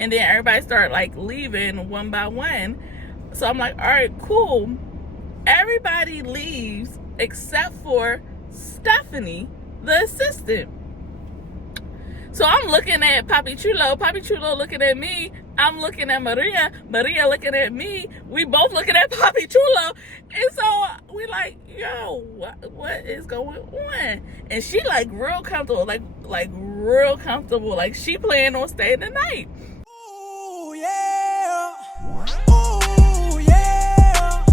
And then everybody started like leaving one by one. So I'm like, all right, cool. Everybody leaves except for Stephanie, the assistant. So I'm looking at Papi Chulo looking at me. I'm looking at Maria looking at me. We both looking at Papi Chulo. And so we like, yo, what is going on? And she like real comfortable, like real comfortable. Like she planned on staying the night. Ooh, yeah. Ooh, yeah.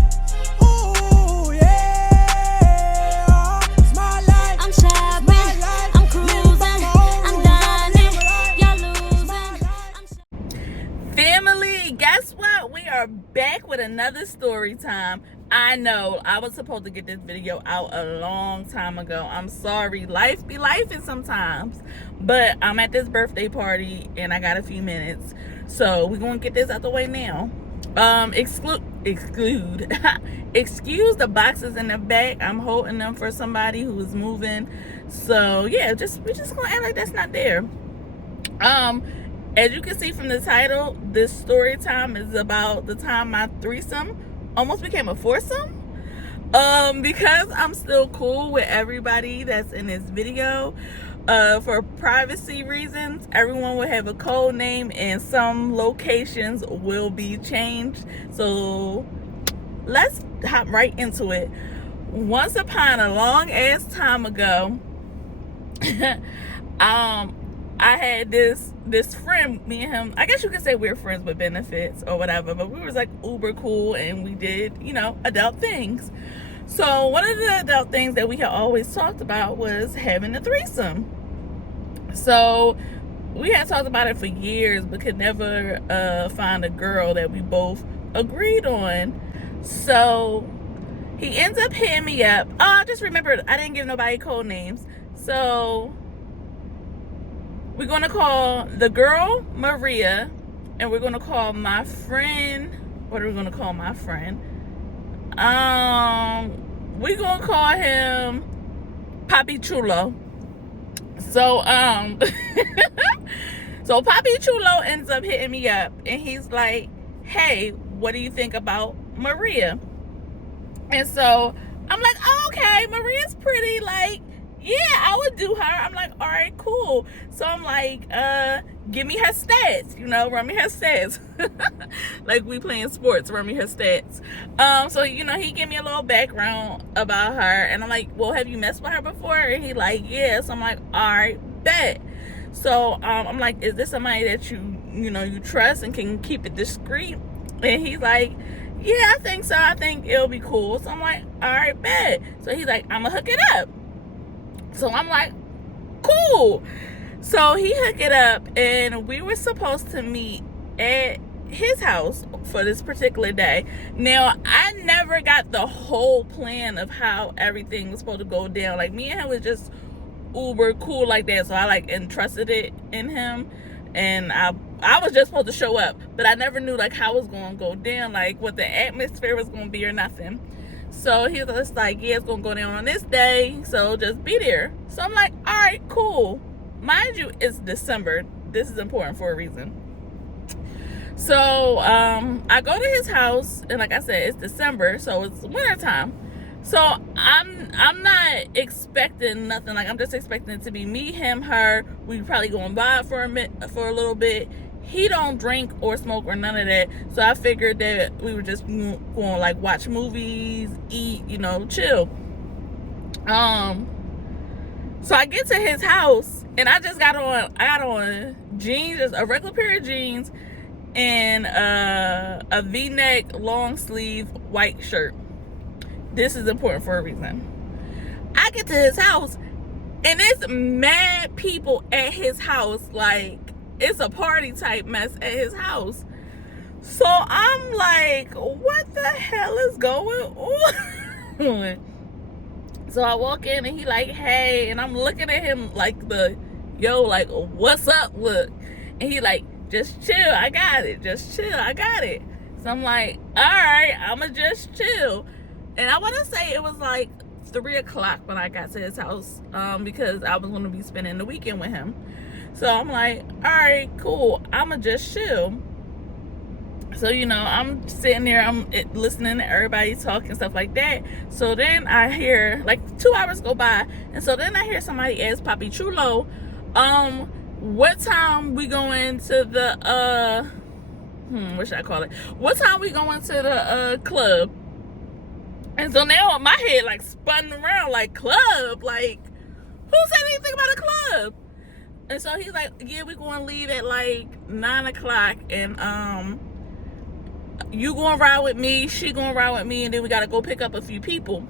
Ooh, yeah. It's my life. I'm shopping, I'm cruising, I'm dining, y'all losing. Family, guess what? We are back with another story time. I know I was supposed to get this video out a long time ago. I'm sorry. Life be lifing sometimes. But I'm at this birthday party and I got a few minutes. So we're going to get this out the way now. Excuse the boxes in the back. I'm holding them for somebody who is moving. So yeah, we're just going to act like that's not there. As you can see from the title, this story time is about the time my threesome almost became a foursome. Because I'm still cool with everybody that's in this video, for privacy reasons, everyone will have a code name and some locations will be changed. So let's hop right into it. Once upon a long ass time ago, I had this friend, me and him, I guess you could say we're friends with benefits or whatever, but we was like uber cool and we did, adult things. So one of the adult things that we had always talked about was having a threesome. So we had talked about it for years, but could never find a girl that we both agreed on. So he ends up hitting me up. Oh, I just remembered I didn't give nobody code names. So we're going to call the girl Maria, and we're going to call my friend, what are we going to call my friend? We're going to call him Papi Chulo. So, so Papi Chulo ends up hitting me up, and he's like, hey, what do you think about Maria? And so I'm like, oh, okay, Maria's pretty, like, yeah, I would do her. I'm like, all right, cool. So I'm like, give me her stats, run me her stats. Like we playing sports, run me her stats. So, he gave me a little background about her. And I'm like, well, have you messed with her before? And he like, yeah. So I'm like, all right, bet. So I'm like, is this somebody that you trust and can keep it discreet? And he's like, yeah, I think so. I think it'll be cool. So I'm like, all right, bet. So he's like, I'm gonna hook it up. So I'm like, cool. So he hooked it up, and we were supposed to meet at his house for this particular day. Now, I never got the whole plan of how everything was supposed to go down. Like, me and him was just uber cool like that. So I like entrusted it in him, and I was just supposed to show up, but I never knew like how it was going to go down, like what the atmosphere was going to be or nothing. So he was just like, yeah, it's going to go down on this day, so just be there. So I'm like, all right, cool. Mind you, it's December. This is important for a reason. So I go to his house, and like I said, it's December, so it's wintertime. So I'm not expecting nothing. Like, I'm just expecting it to be me, him, her. We probably going by for a little bit. He don't drink or smoke or none of that. So I figured that we were just going to like watch movies, eat, chill. So I get to his house, and I got on jeans, just a regular pair of jeans, and a V-neck long sleeve white shirt. This is important for a reason. I get to his house, and it's mad people at his house, like it's a party type mess at his house. So I'm like, what the hell is going on? So I walk in, and he like, hey, and I'm looking at him like like, what's up look. And he like, just chill, I got it. Just chill, I got it. So I'm like, all right, I'ma just chill. And I want to say it was like 3 o'clock when I got to his house, because I was going to be spending the weekend with him. So I'm like, all right, cool. I'ma just chill. So, you know, I'm sitting there, I'm listening to everybody talk and stuff like that. So then I hear, like, 2 hours go by, and so then I hear somebody ask Papi Chulo, what time we going to the, what should I call it? What time we going to the, club? And so now my head, like, spun around, like, club? Like, who said anything about a club? And so he's like, yeah, we're going to leave at, like, 9 o'clock, and, you gonna ride with me, she gonna ride with me, and then we gotta go pick up a few people.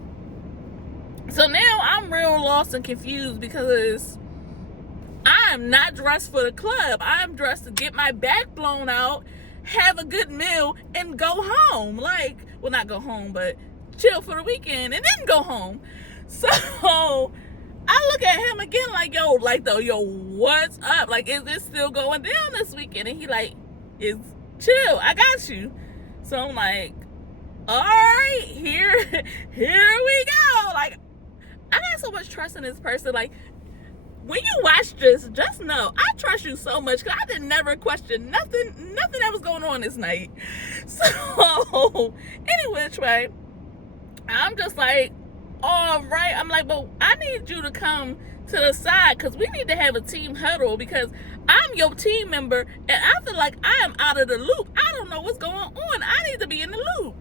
So now I'm real lost and confused because I'm not dressed for the club. I'm dressed to get my back blown out, have a good meal, and go home. Like, well, not go home, but chill for the weekend and then go home. So I look at him again like, yo, what's up? Like, is this still going down this weekend? And he like, it's chill, I got you. So I'm like, all right, here we go. Like, I got so much trust in this person. Like, when you watch this, just know I trust you so much because I did never question nothing that was going on this night. So anyway, Trey, I'm just like, all right. I'm like, but I need you to come to the side because we need to have a team huddle because I'm your team member and I feel like I am out of the loop. I don't know what's going on. I need to be in the loop.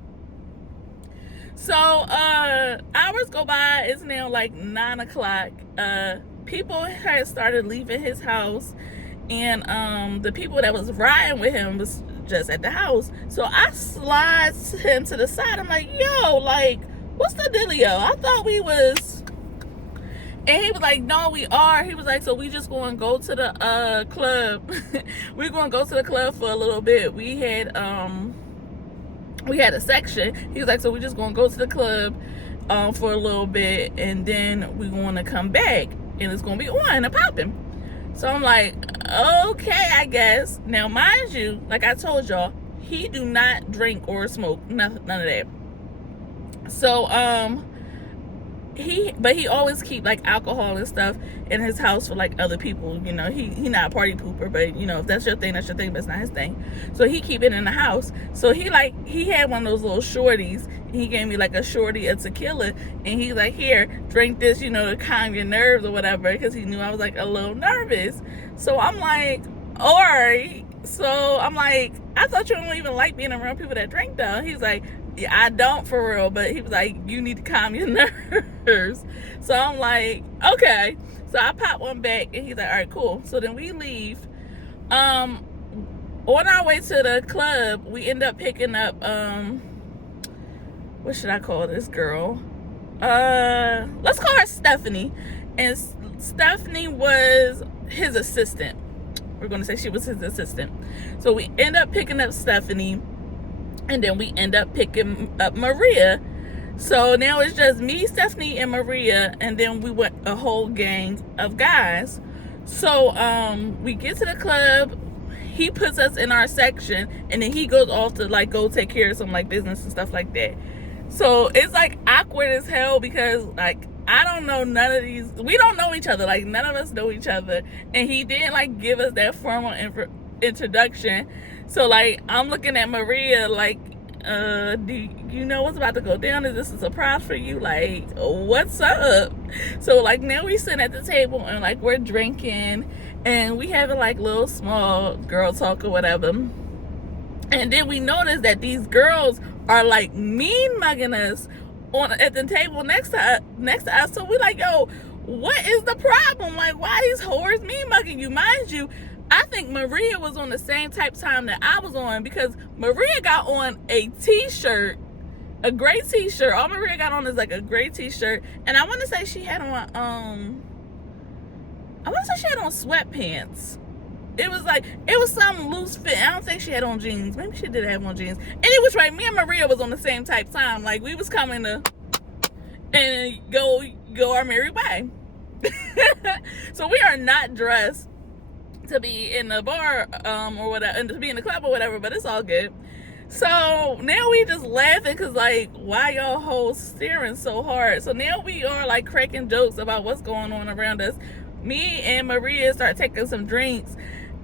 So hours go by. It's now like 9 o'clock. People had started leaving his house, and the people that was riding with him was just at the house. So I slide him to the side. I'm like, yo, like, what's the dealio? I thought we was. And he was like, no, we are. He was like, so we just going to go to the club. We're going to go to the club for a little bit. We had a section. He was like, so we just going to go to the club for a little bit, and then we want to come back, and it's going to be on and popping. So I'm like, okay, I guess. Now, mind you, like I told y'all, he do not drink or smoke, none of that. So, he always keep like alcohol and stuff in his house for like other people. You know, he not a party pooper, but you know, if that's your thing, that's your thing, but it's not his thing. So he keep it in the house. So he had one of those little shorties. He gave me like a shorty of tequila, and he's like, here, drink this, you know, to calm your nerves or whatever, because he knew I was like a little nervous. So I'm like, all right. So I'm like, I thought you don't even like being around people that drink though. He's like, yeah, I don't for real, but he was like, you need to calm your nerves. So I'm like, okay. So I pop one back, and he's like, all right, cool. So then we leave. On our way to the club, we end up picking up, what should I call this girl? Let's call her Stephanie. And Stephanie was his assistant. We're going to say she was his assistant. So we end up picking up Stephanie. And then we end up picking up Maria. So now it's just me, Stephanie, and Maria. And then we went a whole gang of guys. So we get to the club. He puts us in our section. And then he goes off to like go take care of some like business and stuff like that. So it's like awkward as hell because like I don't know none of these. We don't know each other. Like none of us know each other. And he didn't like give us that formal introduction. So like I'm looking at Maria like, do you know what's about to go down? Is this a surprise for you? Like, what's up? So like now we sitting at the table and like we're drinking and we having like little small girl talk or whatever. And then we notice that these girls are like mean mugging us at the table next to us. So we like, yo, what is the problem? Like, why these whores mean mugging you? Mind you, I think Maria was on the same type time that I was on because Maria got on a t-shirt, a gray t-shirt. All Maria got on is like a gray t-shirt, and I want to say she had on sweatpants. It was some loose fit. I don't think she had on jeans. Maybe she did have on jeans. And it was right. Me and Maria was on the same type time. Like we was coming to and go our merry way. So we are not dressed to be in the bar or whatever, and to be in the club or whatever, but it's all good. So now we just laughing because like, why y'all hoes staring so hard? So now we are like cracking jokes about what's going on around us. me and Maria start taking some drinks.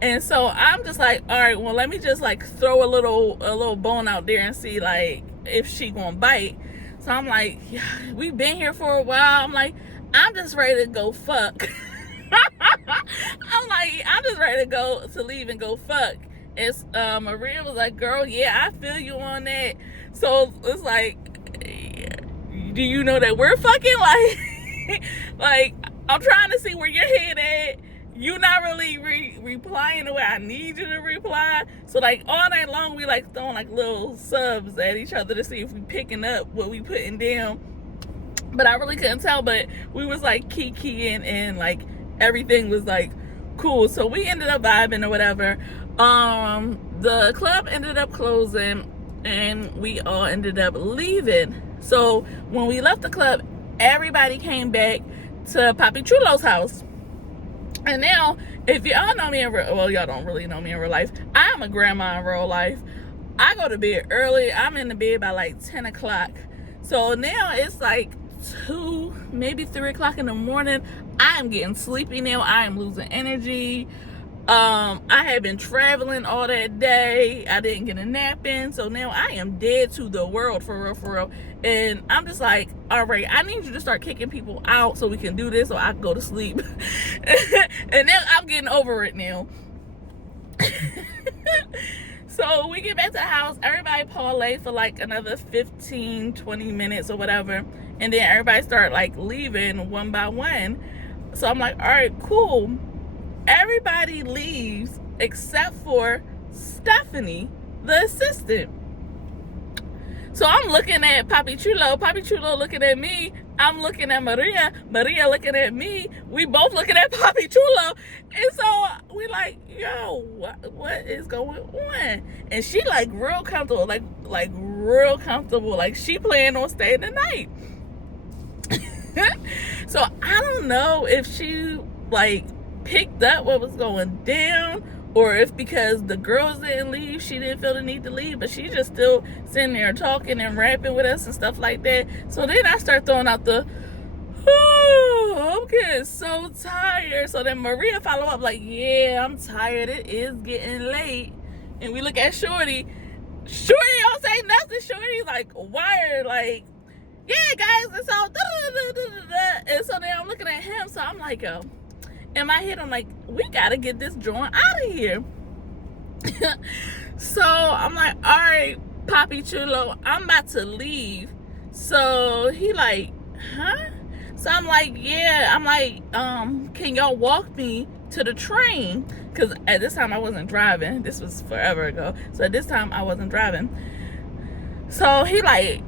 And so I'm just like, all right, well, let me just like throw a little bone out there and see like if she gonna bite. So I'm like, yeah, we've been here for a while. I'm like, I'm just ready to go fuck. I'm just ready to leave and go fuck. And Maria was like, girl, yeah, I feel you on that. So it's like, do you know that we're fucking? Like, like I'm trying to see where your head at. You not really replying the way I need you to reply. So like all night long we like throwing like little subs at each other to see if we picking up what we putting down. But I really couldn't tell, but we was like kikiing and like everything was like cool. So we ended up vibing or whatever. The club ended up closing and we all ended up leaving. So when we left the club, everybody came back to Papi Chulo's house. And now, if y'all know me y'all don't really know me in real life. I'm a grandma in real life. I go to bed early. I'm in the bed by like 10 o'clock. So now it's like 2, maybe 3 o'clock in the morning. I am getting sleepy now. I am losing energy. I had been traveling all that day. I didn't get a nap in. So now I am dead to the world, for real. And I'm just like, all right, I need you to start kicking people out so we can do this so I can go to sleep. And then I'm getting over it now. So we get back to the house. Everybody parlay for like another 15, 20 minutes or whatever. And then everybody start like leaving one by one. So I'm like, all right, cool. Everybody leaves except for Stephanie, the assistant. So I'm looking at Papi Chulo looking at me. I'm looking at Maria looking at me. We both looking at Papi Chulo. And so we like, yo, what is going on? And she like real comfortable, like real comfortable. Like she planned on staying the night. So I don't know if she like picked up what was going down, or if because the girls didn't leave, she didn't feel the need to leave, but she's just still sitting there talking and rapping with us and stuff like that. So then I start throwing out the, oh, I'm getting so tired. So then Maria follow up like, yeah, I'm tired. It is getting late. And we look at Shorty. Shorty don't say nothing. Shorty's like wired, like, yeah, guys. And so, and so then I'm looking at him. So I'm like, yo. In my head, I'm like, we gotta get this joint out of here. So I'm like, all right, Papi Chulo, I'm about to leave. So he like, huh? So I'm like, yeah. I'm like, can y'all walk me to the train? Because at this time I wasn't driving. This was forever ago. So at this time I wasn't driving. So he like,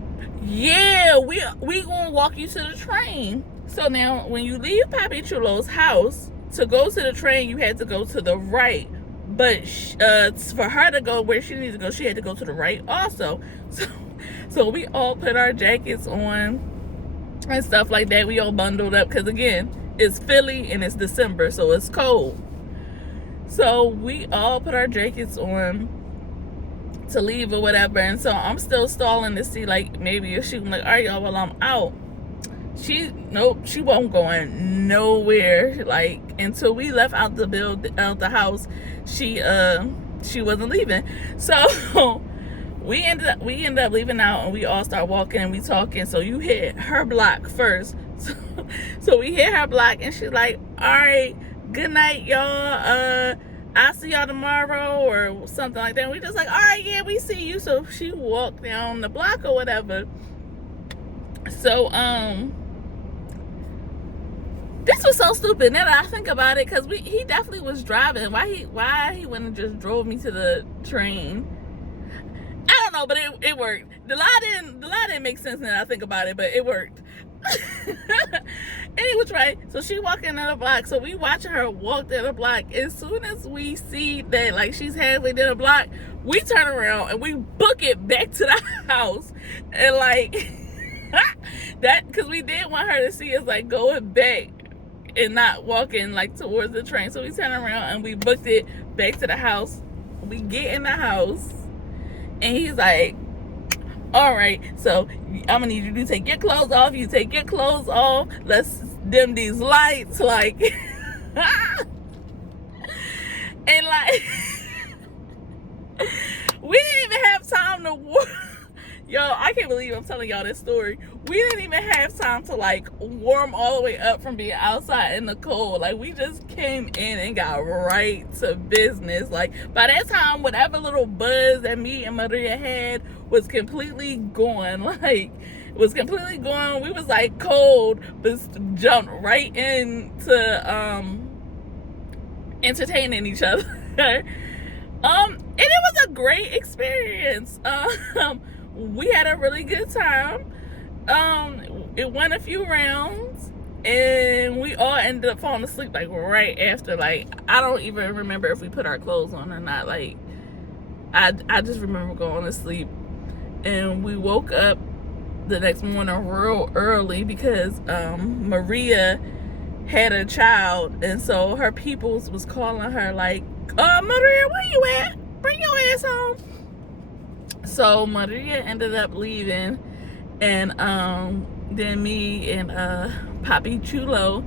yeah, we gonna walk you to the train. So now when you leave Papi Chulo's house, to go to the train, you had to go to the right. But for her to go where she needed to go, she had to go to the right also. So we all put our jackets on and stuff like that. We all bundled up because, again, it's Philly and it's December, so it's cold. So we all put our jackets on to leave or whatever. And so I'm still stalling to see, like, maybe if she was like, all right, y'all, well, I'm out. She wasn't going nowhere. Like, until we left out the house, she wasn't leaving. So we ended up leaving out, and we all start walking and we talking. So you hit her block first. So we hit her block, and she's like, all right, good night, y'all. I'll see y'all tomorrow or something like that. And we just like, all right, yeah, we see you. So she walked down the block or whatever. So this was so stupid. Now that I think about it, because he definitely was driving. Why he wouldn't have just drove me to the train? I don't know, but it worked. The lie didn't make sense now that I think about it, but it worked. Anyway, right. So she walking down the block. So we watching her walk down the block. As soon as we see that like she's halfway down the block, we turn around and we book it back to the house. And like that, because we didn't want her to see us like going back and not walking like towards the train. So we turned around and we booked it back to the house. We get in the house and he's like, all right, so I'm gonna need you to take your clothes off. You take your clothes off. Let's dim these lights. Like, And like, we didn't even have time to yo, I can't believe I'm telling y'all this story. We didn't even have time to like warm all the way up from being outside in the cold. Like, we just came in and got right to business. Like, by that time, whatever little buzz that me and Maria had was completely gone. Like, it was completely gone. We was like cold, but jumped right into entertaining each other. And it was a great experience. We had a really good time. It went a few rounds, and we all ended up falling asleep like right after. Like, I don't even remember if we put our clothes on or not. Like, I just remember going to sleep, and we woke up the next morning real early because Maria had a child, and so her peoples was calling her like, Maria, where you at? Bring your ass home. So Maria ended up leaving, and then me and Papi Chulo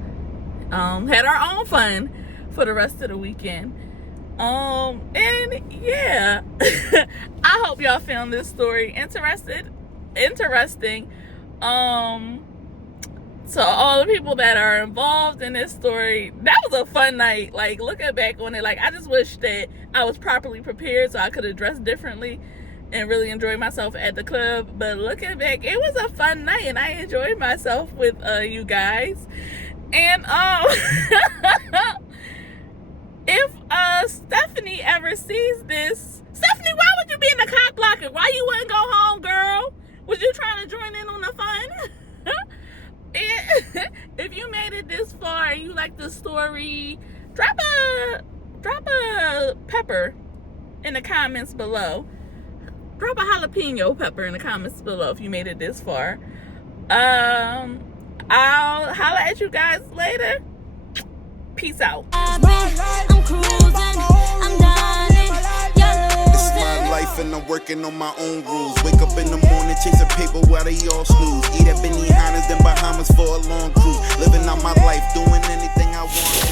had our own fun for the rest of the weekend. And yeah, I hope y'all found this story interesting. To all the people that are involved in this story, that was a fun night. Like, looking back on it, like, I just wish that I was properly prepared so I could have dressed differently and really enjoy myself at the club. But looking back, it was a fun night, and I enjoyed myself with you guys. And if Stephanie ever sees this, Stephanie, why would you be in the cock blocker? Why you wouldn't go home, girl? Was you trying to join in on the fun? And if you made it this far and you like the story, drop a pepper in the comments below. Drop a jalapeno pepper in the comments below if you made it this far. I'll holla at you guys later. Peace out. I'm cruising, I'm dining, you're This is my life and I'm working on my own rules. Wake up in the morning, chasing paper while they all snooze. Eat at Benihana's, then Bahamas for a long cruise. Living out my life, doing anything I want.